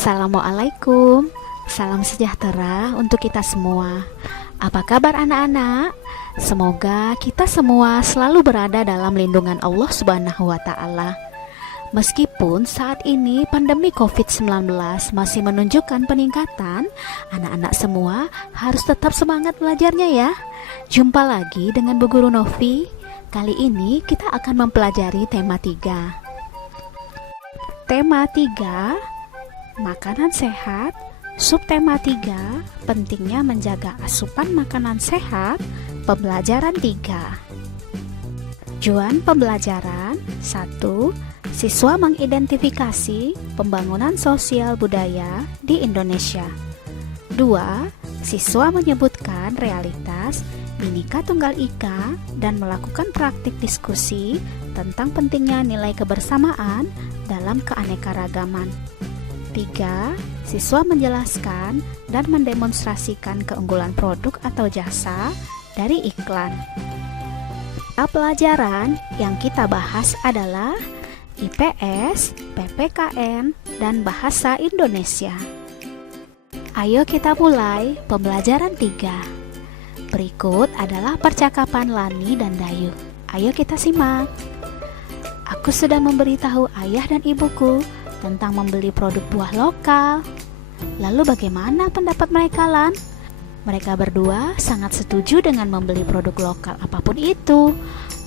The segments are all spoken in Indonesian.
Assalamualaikum, salam sejahtera untuk kita semua. Apa kabar anak-anak? Semoga kita semua selalu berada dalam lindungan Allah Subhanahu wa Ta'ala. Meskipun saat ini pandemi COVID-19 masih menunjukkan peningkatan, anak-anak semua harus tetap semangat belajarnya ya. Jumpa lagi dengan Bu Guru Novi. Kali ini kita akan mempelajari tema 3. Tema 3, makanan sehat. Subtema 3, pentingnya menjaga asupan makanan sehat. Pembelajaran 3. Tujuan pembelajaran 1. Siswa mengidentifikasi pembangunan sosial budaya di Indonesia. 2. Siswa menyebutkan realitas Bhinneka Tunggal Ika dan melakukan praktik diskusi tentang pentingnya nilai kebersamaan dalam keanekaragaman. 3. Siswa menjelaskan dan mendemonstrasikan keunggulan produk atau jasa dari iklan. Pelajaran yang kita bahas adalah IPS, PPKN, dan Bahasa Indonesia. Ayo kita mulai pembelajaran 3. Berikut adalah percakapan Lani dan Dayu. Ayo kita simak. Aku sudah memberitahu ayah dan ibuku tentang membeli produk buah lokal. Lalu bagaimana pendapat mereka, Lan? Mereka berdua sangat setuju dengan membeli produk lokal apapun itu,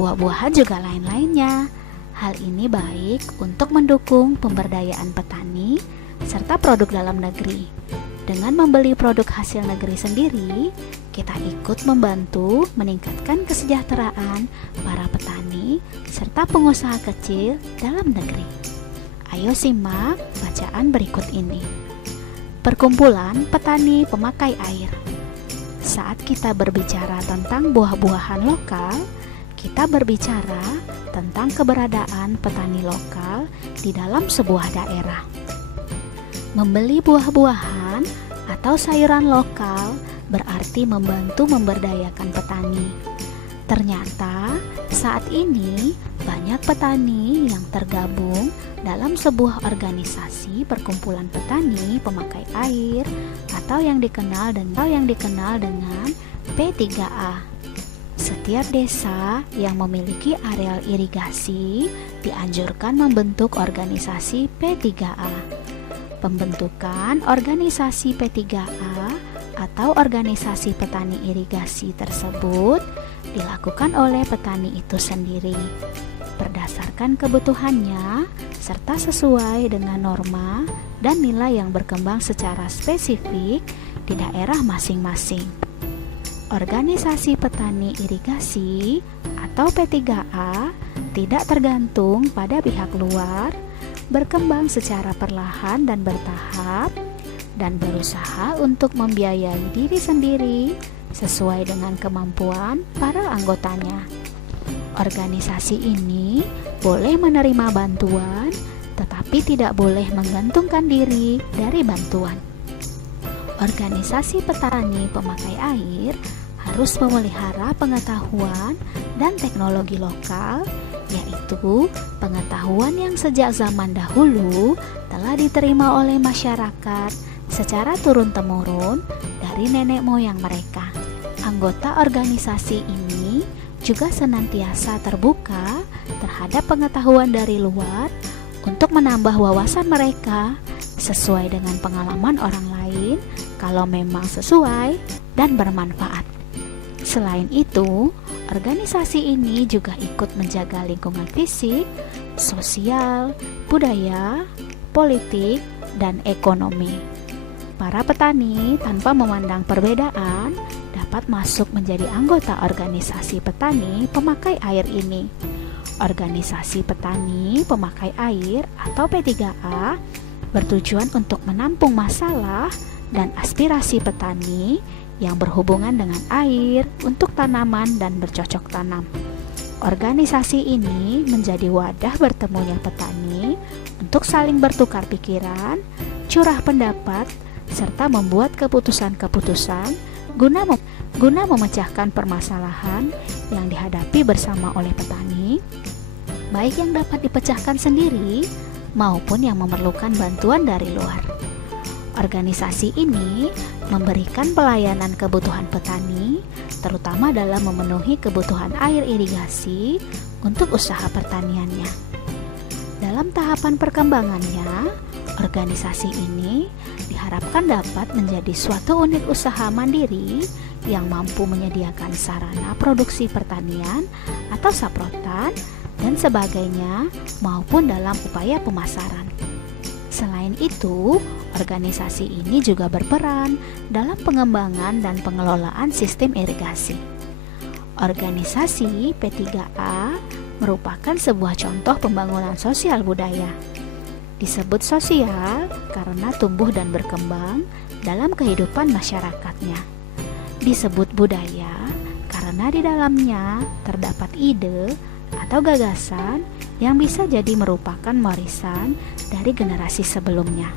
buah-buahan juga lain-lainnya. Hal ini baik untuk mendukung pemberdayaan petani serta produk dalam negeri. Dengan membeli produk hasil negeri sendiri, kita ikut membantu meningkatkan kesejahteraan para petani serta pengusaha kecil dalam negeri. Ayo simak bacaan berikut ini. Perkumpulan petani pemakai air. Saat kita berbicara tentang buah-buahan lokal, kita berbicara tentang keberadaan petani lokal di dalam sebuah daerah. Membeli buah-buahan atau sayuran lokal berarti membantu memberdayakan petani. Ternyata saat ini banyak petani yang tergabung dalam sebuah organisasi perkumpulan petani pemakai air atau yang dikenal dengan P3A. Setiap desa yang memiliki areal irigasi dianjurkan membentuk organisasi P3A. Pembentukan organisasi P3A atau organisasi petani irigasi tersebut dilakukan oleh petani itu sendiri berdasarkan kebutuhannya serta sesuai dengan norma dan nilai yang berkembang secara spesifik di daerah masing-masing. Organisasi petani irigasi atau P3A tidak tergantung pada pihak luar, berkembang secara perlahan dan bertahap, dan berusaha untuk membiayai diri sendiri sesuai dengan kemampuan para anggotanya. Organisasi ini boleh menerima bantuan, tetapi tidak boleh menggantungkan diri dari bantuan. Organisasi petani pemakai air harus memelihara pengetahuan dan teknologi lokal, yaitu pengetahuan yang sejak zaman dahulu telah diterima oleh masyarakat secara turun-temurun dari nenek moyang mereka. Anggota organisasi ini juga senantiasa terbuka terhadap pengetahuan dari luar untuk menambah wawasan mereka sesuai dengan pengalaman orang lain kalau memang sesuai dan bermanfaat. Selain itu, organisasi ini juga ikut menjaga lingkungan fisik, sosial, budaya, politik, dan ekonomi. Para petani tanpa memandang perbedaan dapat masuk menjadi anggota organisasi petani pemakai air ini. Organisasi petani pemakai air atau P3A bertujuan untuk menampung masalah dan aspirasi petani yang berhubungan dengan air untuk tanaman dan bercocok tanam. Organisasi ini menjadi wadah bertemunya petani untuk saling bertukar pikiran, curah pendapat, serta membuat keputusan-keputusan guna memecahkan permasalahan yang dihadapi bersama oleh petani, baik yang dapat dipecahkan sendiri maupun yang memerlukan bantuan dari luar. Organisasi ini memberikan pelayanan kebutuhan petani, terutama dalam memenuhi kebutuhan air irigasi untuk usaha pertaniannya. Dalam tahapan perkembangannya, organisasi ini diharapkan dapat menjadi suatu unit usaha mandiri yang mampu menyediakan sarana produksi pertanian atau saprotan dan sebagainya maupun dalam upaya pemasaran. Selain itu, organisasi ini juga berperan dalam pengembangan dan pengelolaan sistem irigasi. Organisasi P3A merupakan sebuah contoh pembangunan sosial budaya. Disebut sosial karena tumbuh dan berkembang dalam kehidupan masyarakatnya. Disebut budaya karena di dalamnya terdapat ide atau gagasan yang bisa jadi merupakan warisan dari generasi sebelumnya.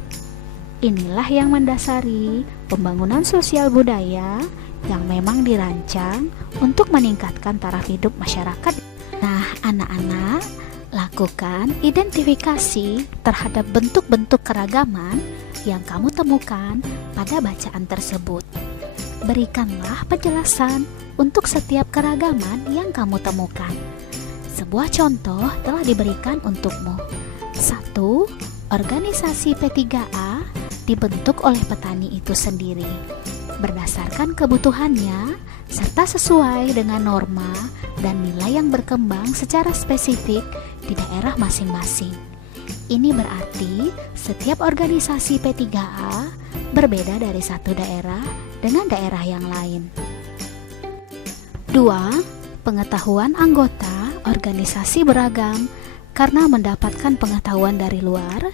Inilah yang mendasari pembangunan sosial budaya yang memang dirancang untuk meningkatkan taraf hidup masyarakat. Nah, anak-anak, lakukan identifikasi terhadap bentuk-bentuk keragaman yang kamu temukan pada bacaan tersebut. Berikanlah penjelasan untuk setiap keragaman yang kamu temukan. Sebuah contoh telah diberikan untukmu. 1. Organisasi P3A dibentuk oleh petani itu sendiri berdasarkan kebutuhannya serta sesuai dengan norma dan nilai yang berkembang secara spesifik di daerah masing-masing. Ini berarti setiap organisasi P3A berbeda dari satu daerah dengan daerah yang lain. 2. Pengetahuan anggota organisasi beragam karena mendapatkan pengetahuan dari luar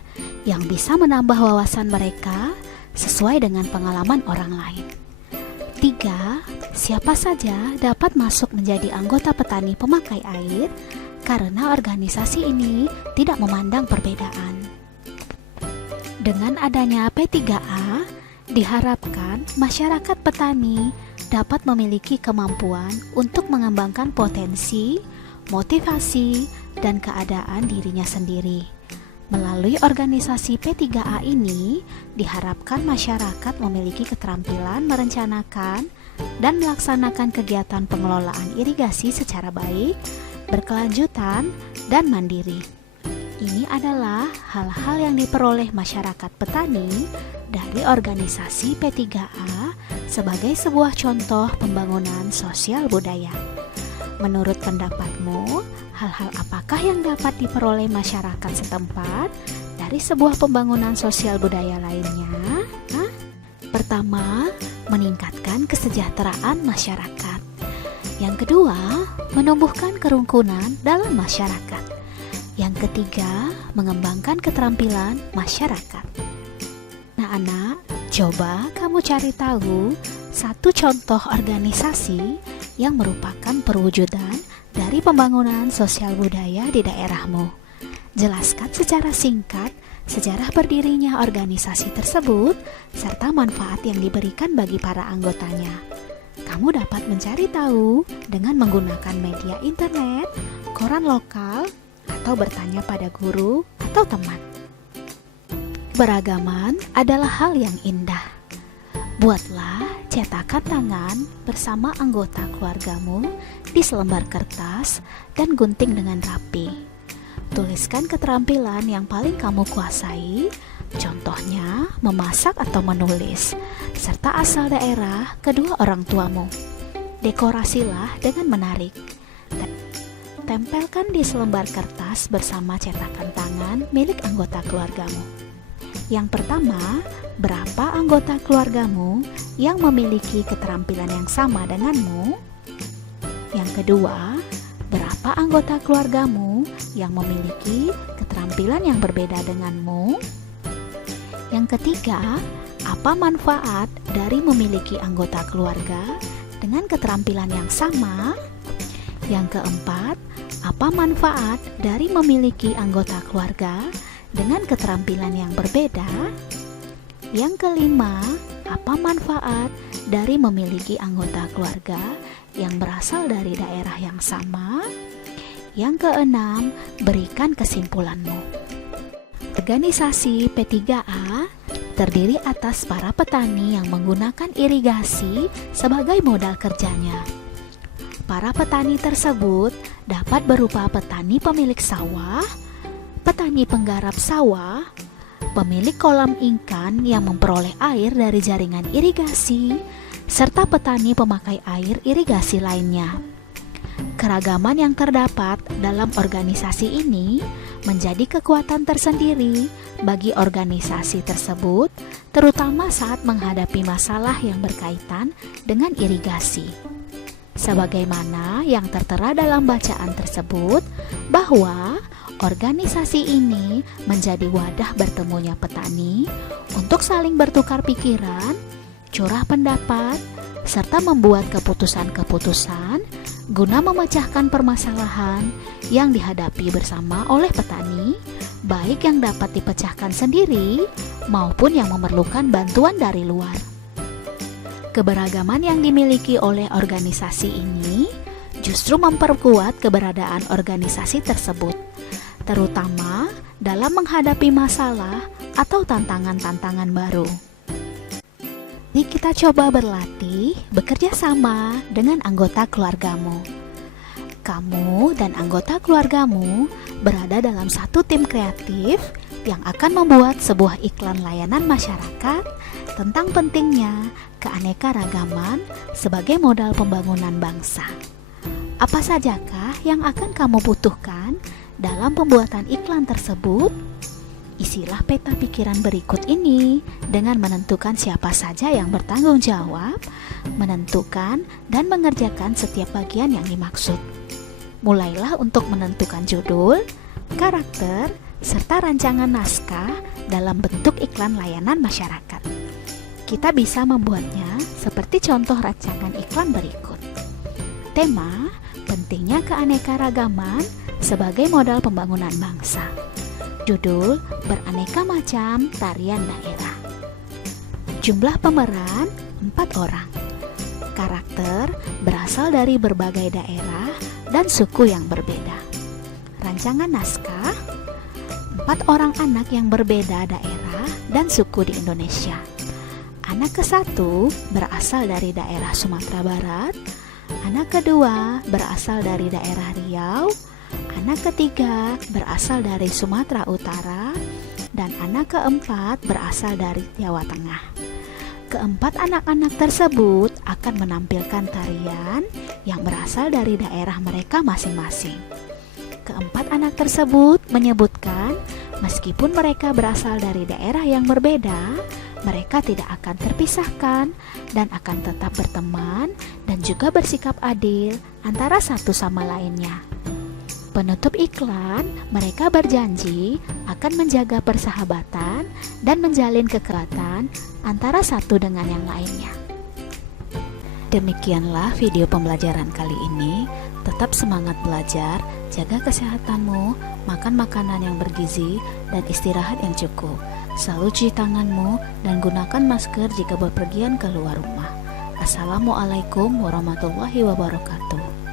yang bisa menambah wawasan mereka sesuai dengan pengalaman orang lain. 3. Siapa saja dapat masuk menjadi anggota petani pemakai air karena organisasi ini tidak memandang perbedaan. Dengan adanya P3A, diharapkan masyarakat petani dapat memiliki kemampuan untuk mengembangkan potensi, motivasi, dan keadaan dirinya sendiri. Melalui organisasi P3A ini, diharapkan masyarakat memiliki keterampilan merencanakan dan melaksanakan kegiatan pengelolaan irigasi secara baik, berkelanjutan, dan mandiri. Ini adalah hal-hal yang diperoleh masyarakat petani dari organisasi P3A sebagai sebuah contoh pembangunan sosial budaya. Menurut pendapatmu, hal-hal apakah yang dapat diperoleh masyarakat setempat dari sebuah pembangunan sosial budaya lainnya? Pertama, meningkatkan kesejahteraan masyarakat. Yang kedua, menumbuhkan kerukunan dalam masyarakat. Yang ketiga, mengembangkan keterampilan masyarakat. Nah, anak, coba kamu cari tahu satu contoh organisasi yang merupakan perwujudan dari pembangunan sosial budaya di daerahmu. Jelaskan secara singkat sejarah berdirinya organisasi tersebut serta manfaat yang diberikan bagi para anggotanya. Kamu dapat mencari tahu dengan menggunakan media internet, koran lokal, atau bertanya pada guru atau teman. Beragaman adalah hal yang indah. Buatlah cetakan tangan bersama anggota keluargamu di selembar kertas dan gunting dengan rapi. Tuliskan keterampilan yang paling kamu kuasai, contohnya memasak atau menulis, serta asal daerah kedua orang tuamu. Dekorasilah dengan menarik. Tempelkan di selembar kertas bersama cetakan tangan milik anggota keluargamu. Yang pertama, berapa anggota keluargamu yang memiliki keterampilan yang sama denganmu? Yang kedua, berapa anggota keluargamu yang memiliki keterampilan yang berbeda denganmu? Yang ketiga, apa manfaat dari memiliki anggota keluarga dengan keterampilan yang sama? Yang keempat, apa manfaat dari memiliki anggota keluarga dengan keterampilan yang berbeda? Yang kelima, apa manfaat dari memiliki anggota keluarga yang berasal dari daerah yang sama? Yang keenam, berikan kesimpulanmu. Organisasi P3A terdiri atas para petani yang menggunakan irigasi sebagai modal kerjanya. Para petani tersebut dapat berupa petani pemilik sawah, petani penggarap sawah, pemilik kolam ikan yang memperoleh air dari jaringan irigasi, serta petani pemakai air irigasi lainnya. Keragaman yang terdapat dalam organisasi ini menjadi kekuatan tersendiri bagi organisasi tersebut, terutama saat menghadapi masalah yang berkaitan dengan irigasi. Sebagaimana yang tertera dalam bacaan tersebut, bahwa organisasi ini menjadi wadah bertemunya petani untuk saling bertukar pikiran, curah pendapat, serta membuat keputusan-keputusan guna memecahkan permasalahan yang dihadapi bersama oleh petani, baik yang dapat dipecahkan sendiri maupun yang memerlukan bantuan dari luar. Keberagaman yang dimiliki oleh organisasi ini justru memperkuat keberadaan organisasi tersebut, terutama dalam menghadapi masalah atau tantangan-tantangan baru. Jadi kita coba berlatih bekerja sama dengan anggota keluargamu. Kamu dan anggota keluargamu berada dalam satu tim kreatif yang akan membuat sebuah iklan layanan masyarakat tentang pentingnya keanekaragaman sebagai modal pembangunan bangsa. Apa sajakah yang akan kamu butuhkan dalam pembuatan iklan tersebut? Isilah peta pikiran berikut ini dengan menentukan siapa saja yang bertanggung jawab, menentukan dan mengerjakan setiap bagian yang dimaksud. Mulailah untuk menentukan judul, karakter, serta rancangan naskah dalam bentuk iklan layanan masyarakat. Kita bisa membuatnya seperti contoh rancangan iklan berikut. Tema, pentingnya keanekaragaman sebagai modal pembangunan bangsa. Judul, beraneka macam tarian daerah. Jumlah pemeran 4 orang. Karakter berasal dari berbagai daerah dan suku yang berbeda. Rancangan naskah, 4 orang anak yang berbeda daerah dan suku di Indonesia. Anak ke-1 berasal dari daerah Sumatera Barat, anak kedua berasal dari daerah Riau, anak ketiga berasal dari Sumatera Utara, dan anak keempat berasal dari Jawa Tengah. Keempat anak-anak tersebut akan menampilkan tarian yang berasal dari daerah mereka masing-masing. Keempat anak tersebut menyebutkan meskipun mereka berasal dari daerah yang berbeda, mereka tidak akan terpisahkan dan akan tetap berteman dan juga bersikap adil antara satu sama lainnya. Penutup iklan, mereka berjanji akan menjaga persahabatan dan menjalin kekeraatan antara satu dengan yang lainnya. Demikianlah video pembelajaran kali ini. Tetap semangat belajar, jaga kesehatanmu, makan makanan yang bergizi, dan istirahat yang cukup. Selalu cuci tanganmu dan gunakan masker jika bepergian keluar rumah. Assalamualaikum warahmatullahi wabarakatuh.